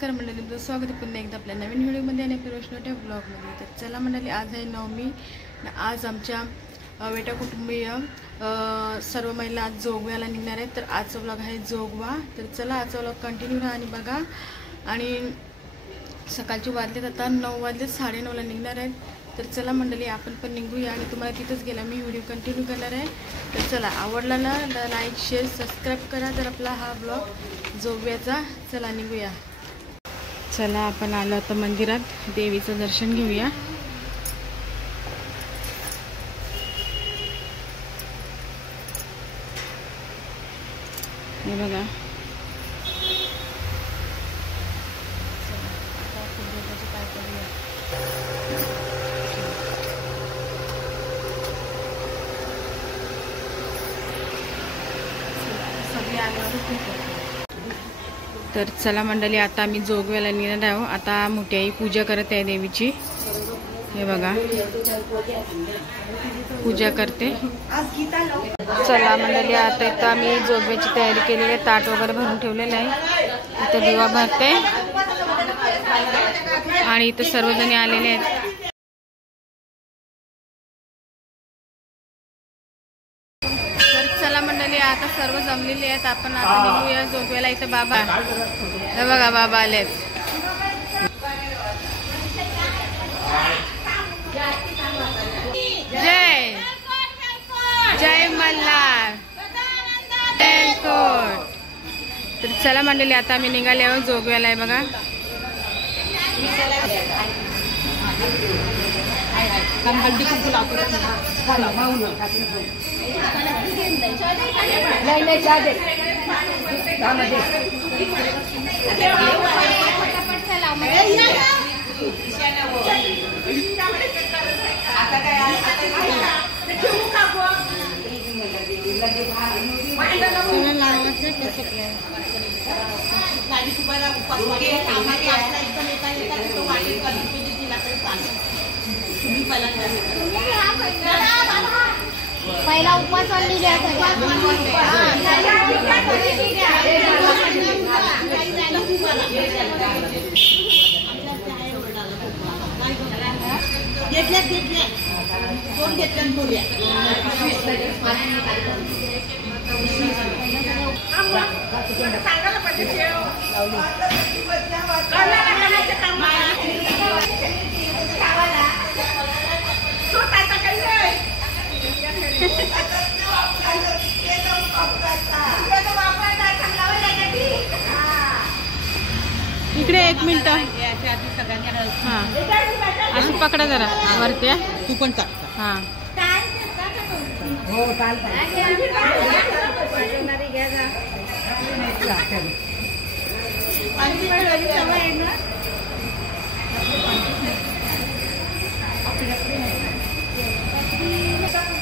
नमस्कार मंडळी, तुमचं स्वागत आहे पुन्हा एकदा आपल्या नवीन व्हिडिओमध्ये आणि प्रश्नोत्तर ब्लॉगमध्ये। तर चला मंडळी, आज आहे नवमी। आज आमच्या वेटा कुटुंबीय सर्व महिला आज जोगव्याला निघणार आहेत। तर आजचा ब्लॉग आहे जोगवा। तर चला आजचा ब्लॉग कंटिन्यू राहा आणि बघा। आणि सकाळचे वाजलेत आता 9 वाजले, 9:30ला निघणार आहेत। तर चला मंडळी, आपण पण निघूया आणि तुम्हाला तिथंच गेला मी व्हिडिओ कंटिन्यू करणार आहे। तर चला, आवडला ना लाईक शेअर सबस्क्राईब करा जर आपला हा ब्लॉग जोगव्याचा। चला निघूया। चला, आपण आलो आता मंदिरात, देवीचं दर्शन घेऊया। हे बघा, तर चला मंडळी, आता आम्ही जोगव्याला निघणार आहोत। आता मोठी आई पूजा करत आहे देवीची। हे बघा, पूजा करते। चला मंडळी, आता इथं आम्ही जोगव्याची तयारी केलेली आहे। ताट वगैरे भरून ठेवलेलं आहे। इथं दिवा भरते आणि इथं सर्वजणी आलेले आहेत। चला मंडळी, आता सर्व जमलेले आहेत। आपण आता निघूया जोगव्याला। इथं बाबा, हे बघा बाबा आलेत। जय जय मल्हार जय कोट। तर चला मंडळी, आता आम्ही निघाले आहोत जोगव्याला। आहे बघा, पहिला उपवास घेतल्या कोण घेतल्या इकडे 1 मिनिट। हाँ, असं पकडा जरा वरती। तू पण टाक। हाँ,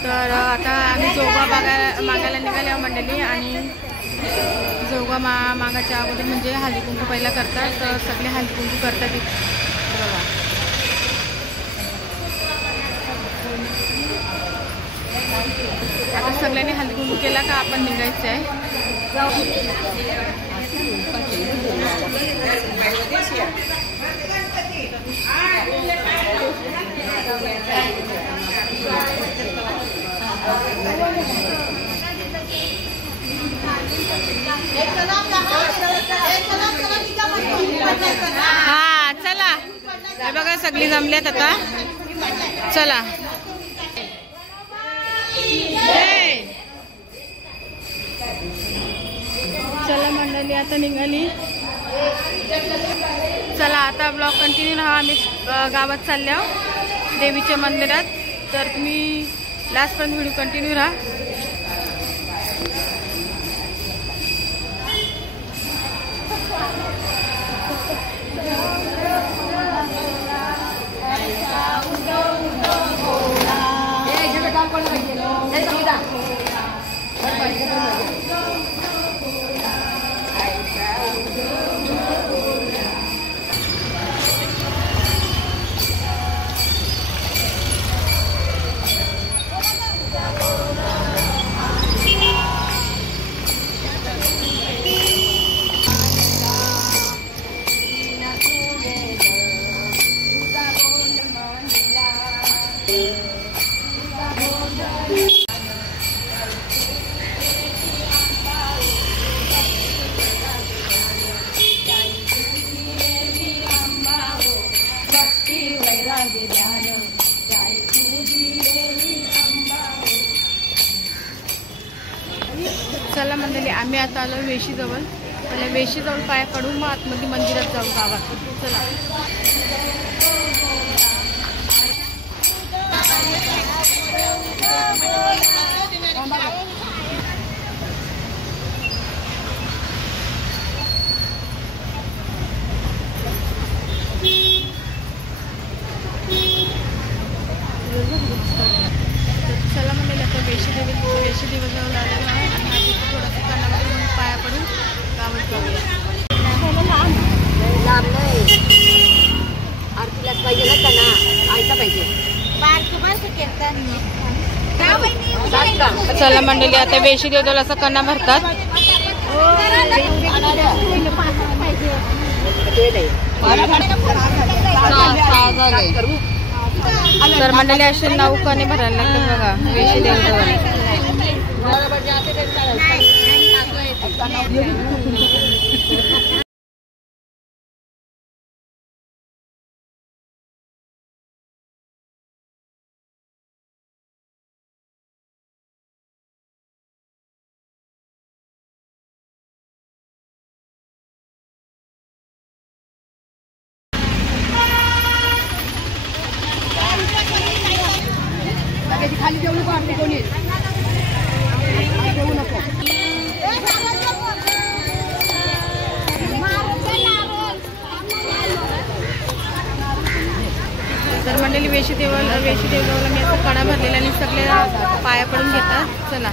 तर आता आम्ही जोगवा मागायला निघाले मंडळी। आणि जोगवा मागाच्या अगोदर म्हणजे हळदी कुंकू पहिला करतात। तर सगळे हळदी कुंकू करतात बघा। आता सगळ्यांनी हळदी कुंकू केला का आपण निघायचं आहे। हा चला, हे बघा सगळी जमल्यात आता। चला, चला मंडळी, आता निघाली। चला, आता ब्लॉग कंटिन्यू राहा। आम्ही गावात चालले आहोत देवीच्या मंदिरात। तर तुम्ही लास्टपर्यंत व्हिडिओ कंटिन्यू राहा। आता आलो वेशीजवळ. त्याला वेशीजवळ पाया पडून मग आतमध्ये मंदिरात जाऊ गावात. चला. चला म्हणजे आता वेशीदेवी जवळ आलेलो आहे आणि आधी थोडंसं कानामध्ये म्हणून पाया पडून गावात जाऊया. आरतीलाच पाहिजे ना त्यांना आयता पाहिजे. चला मंडळी आता वेशीदेवी जवळ असं कणा भरतात. तर मंडळी असे 9 कणे भरायला लागतात बघा वेशीदेवी जवळ. खाली जेवण कोणी जेवू नको. तर मंडळी वेशीदेवीला मी आता कणा भरलेला आणि सगळे पाया पडून घेतात. चला.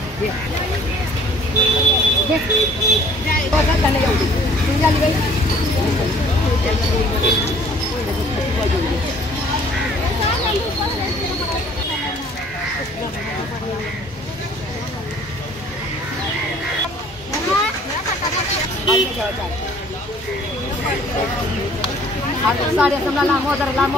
साड्या समजा लांब जरा लांब.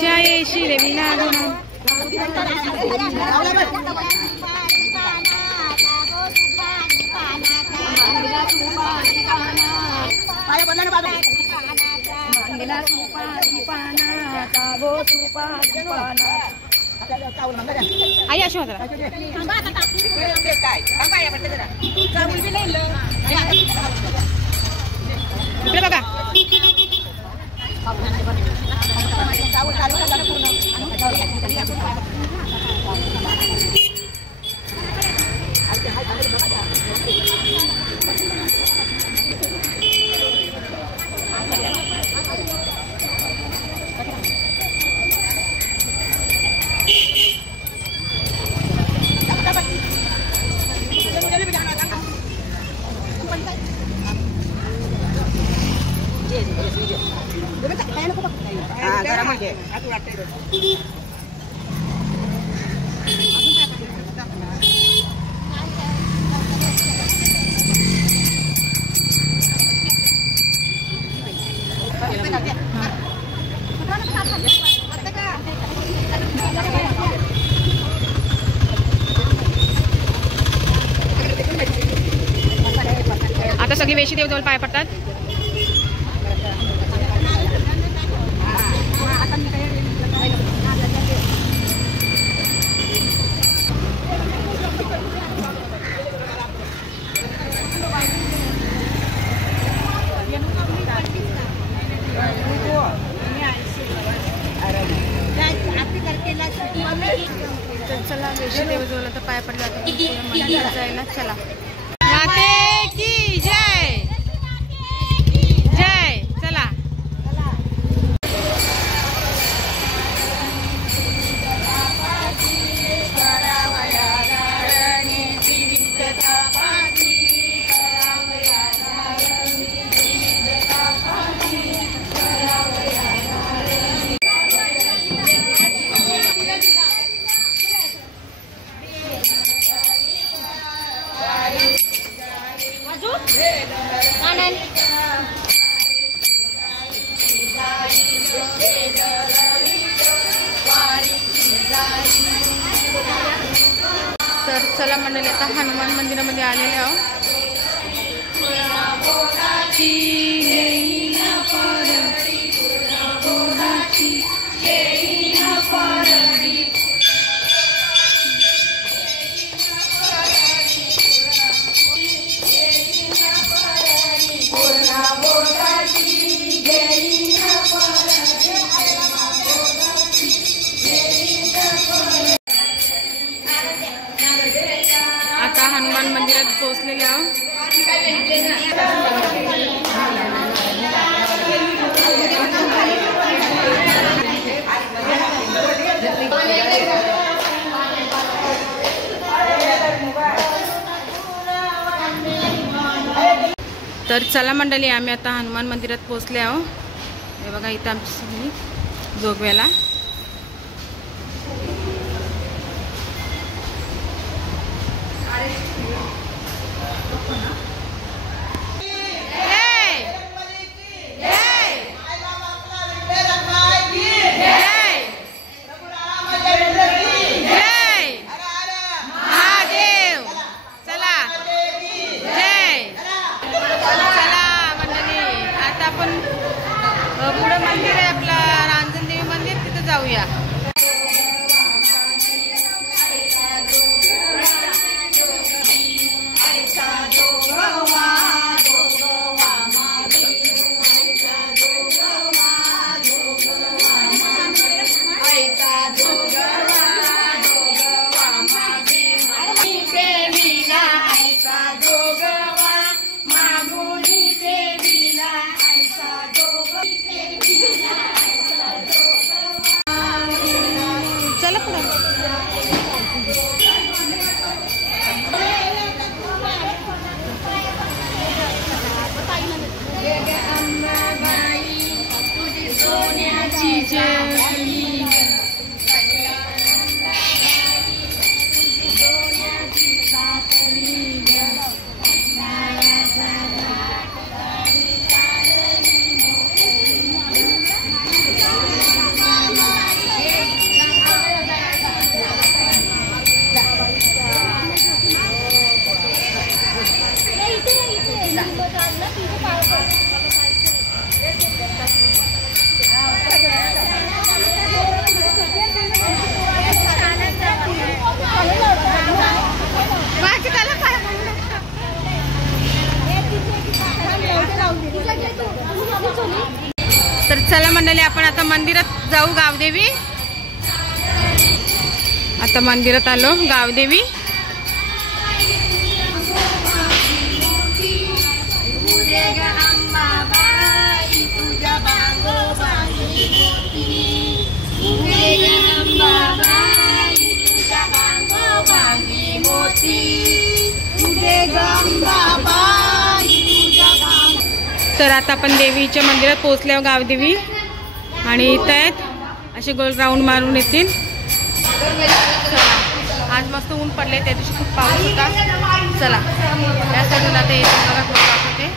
जय श्री देवीला आई अशी होता बघा. आता सगळी वेशीदेवी जवळ पाय पडतात. चला वेशीदेवी जवळ आता पाय पडला जायला. चला. माते की जय जय. चला. तू कानन तर चला मंडळी आता हनुमान मंदिरामध्ये आलेले आहोत. आता हनुमान मंदिरात पोहोचलेले आहोत. तर चला मंडळी आम्ही आता हनुमान मंदिरात पोहोचले आहोत. हे बघा इथं आमची सगळी जोगव्याला पुढे मंदिर आहे आपला रांजणदेवी मंदिर, तिथे जाऊया. चला पुढे. तर चला मंडळी आपण आता मंदिरात जाऊ. गावदेवी आता मंदिरात आलो. गावदेवी तर आता आपण देवीच्या मंदिरात पोहोचल्यावर गावदेवी आणि इथं आहेत असे गोल राऊंड मारून येतील. आज मस्त ऊन पडले, त्या दिवशी खूप पाऊस होता. चला त्या साईडून आता येते बघा खूप दाखवते.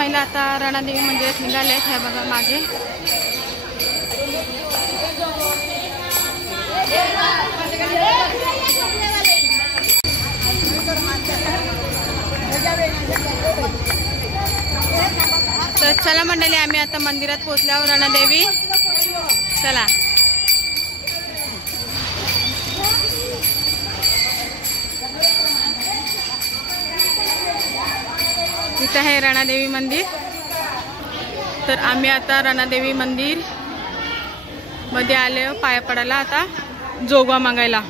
महिला आता रणादेवी मंदिरात निघाल्या आहेत. ह्या बघा मागे. तर चला मंडळी, आम्ही आता मंदिरात पोहोचल्यावर रणादेवी. चला. इथं आहे रणादेवी मंदिर. तर आम्ही आता रणादेवी मंदिर मध्ये आले पाया पडायला, आता जोगवा मागायला.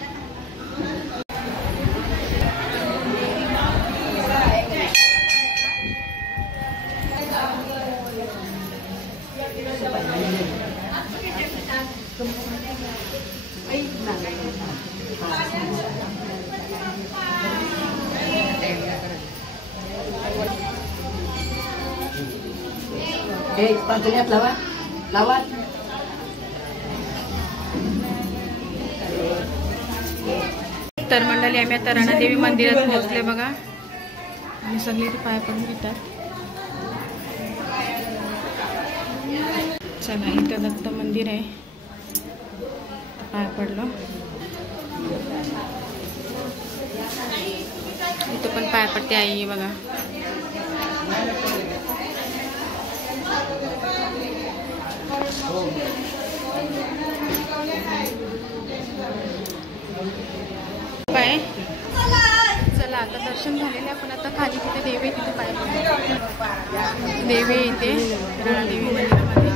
लावा लावा. तर मंडळी, आम्ही आता रणादेवी मंदिरात पोहोचले बघा. आणि सगळे इथे पाया पडून घेतात. चला, इथं दत्त मंदिर आहे, पाया पडलो. इथं पण पाया पडते आई बघा. काय चला, आता दर्शन झालेलं आहे. पण आता खाली तिथे देवी आहे, तिथे पाया पडतो. देवी इथे रणादेवी मंदिरामध्ये.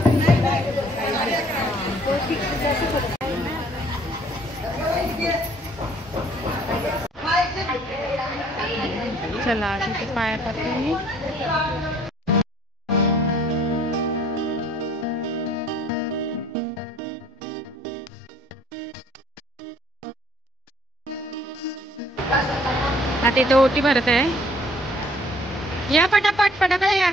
चला, तिथे पाया पडतो मी. आता इथं ओटी भरत आहे. या पटापट पटापट या.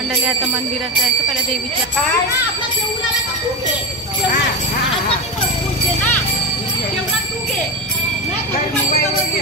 मंडळी आता मंदिरात जायचं पहिल्या देवीच्या. आपला जेवणाला तर तू घे. आता ती भरपूर घे ना. जेवणात तू घे. नाही तर बाईच्या वरती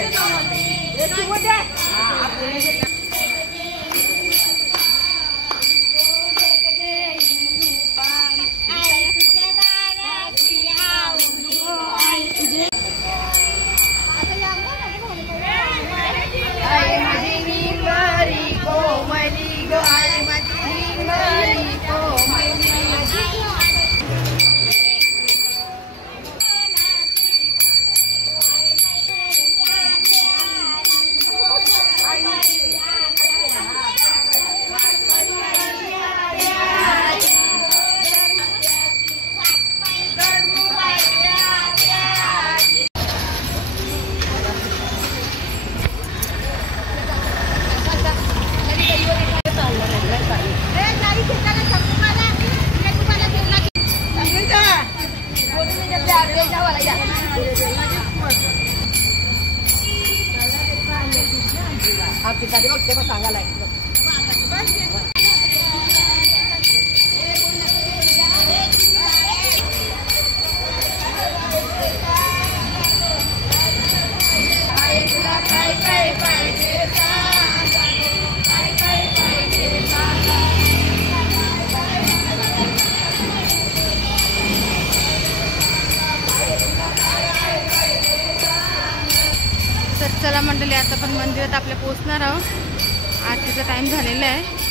सांगायला तर चला मंडळी आता पण मंदिरात आपल्या पोहोचणार आहोत. आरतीचा टाइम झालेला आहे.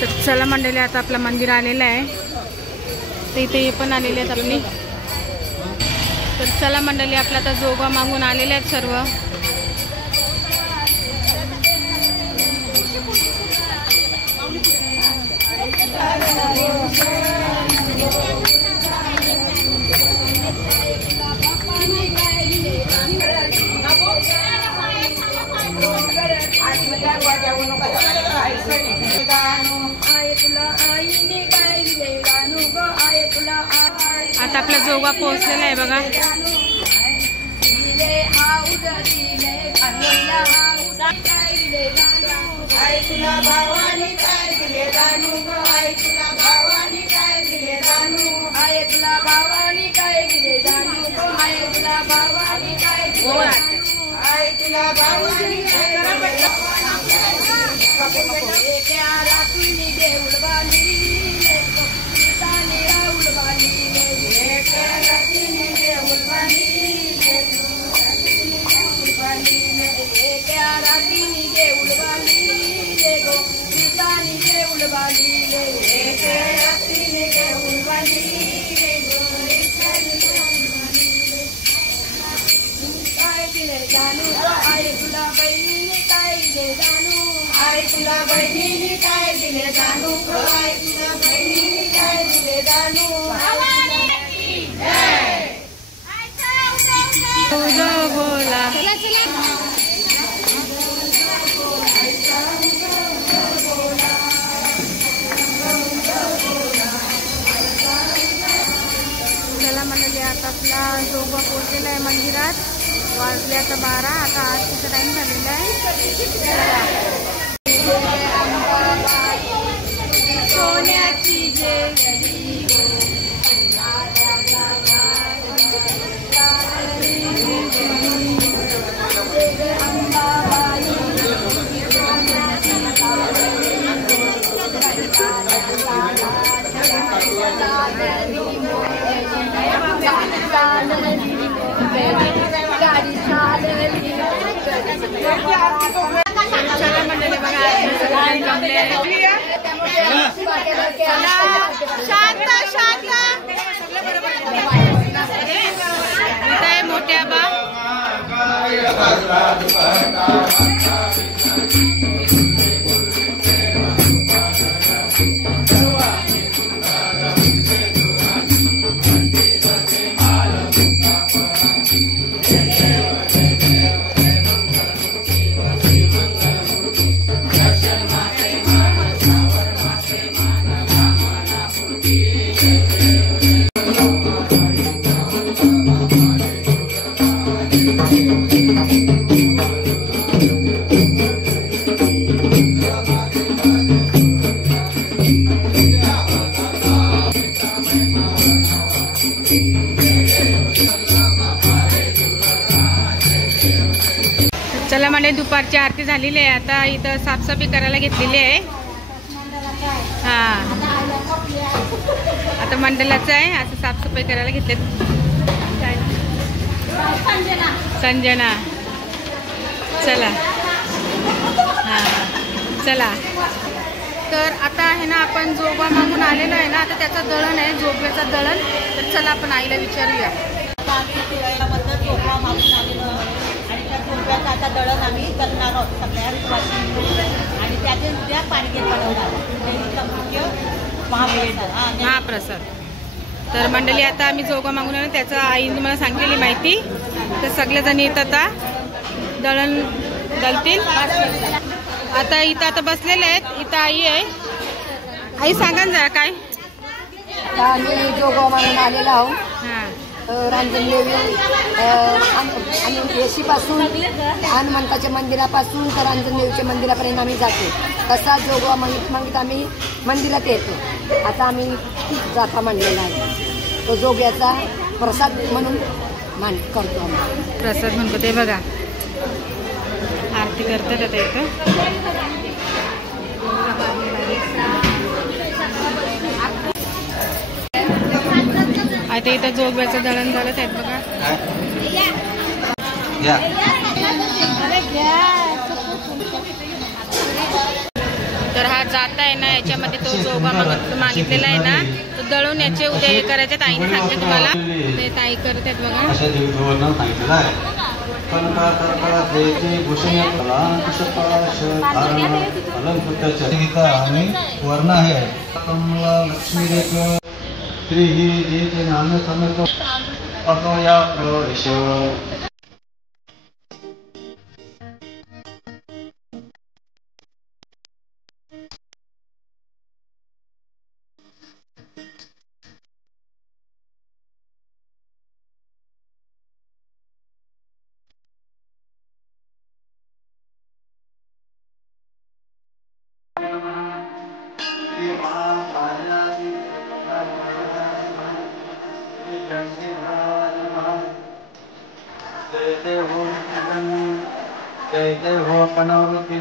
तर चला मंडळी आता आपलं मंदिर आलेलं आहे. तर इथे हे पण आलेले आहेत आपली. तर चला मंडळी आपला आता जोगा मागून आलेले आहेत सर्व. आता आपला जोगा पोहोचलेला आहे बघा. आता आपला जोगा पोहोचलेला आहे मंदिरात. वाजले आता 12. आता आरतीचा टाइम झालेला आहे. थांबले शांत शांत इथं आहे मोठ्या बा चला म्हणजे दुपारची आरती झालेली आहे. आता इथं साफसफाई करायला घेतलेली आहे. हा आता मंडलाचं आहे. असं साफसफाई करायला घेतले. संजना चला हा चला. तर आता आहे ना आपण जोगवा मागून आलेलो आहे ना. आता त्याचं दळण आहे जोगव्याचं दळण. तर चला आपण आईला विचारूया. जोगवा मागून आलेलो आणि त्या जोगव्याचं आता दळण आम्ही करणार आहोत सगळ्या आणि त्याचे उद्या पाणी बनवणार मुख्य महाप्रसाद. तर मंडळी आता आम्ही जोगवा मागून आलो. त्याचं आईने मला सांगितलेली माहिती. तर सगळेजण येत आता दळण दळतील. आता इथं आता बसलेले आहेत. इथं आई आहे. आई सांगा ना जरा काय. आम्ही जोगवा मागून आलेलो आहोत. हां रांजणदेवी आणि येशीपासून हनुमंताच्या मंदिरापासून तर रांजणदेवीच्या मंदिरापर्यंत आम्ही जातो. तसा जोगवा मागित आम्ही मंदिरात येतो. आता आम्ही जाता मांडलेला आहे. तो जोग्याचा प्रसाद म्हणून करतो आम्ही. प्रसाद म्हणतो ते बघा. आरती करतात आता इथं. आता इथं जोगव्याचं दळण झालं त्यात बघा. तर हा जाता आहे ना याच्यामध्ये तो जोगवा मागितलेला आहे ना. तो दळून याचे उद्या हे करायचे. ताईने सांगते तुम्हाला. ते ताई करतात बघा. वर्ण आहे लक्ष्मी श्री ही जे नाम समर्थ अकया प्रवेश. जय देव मनोरथी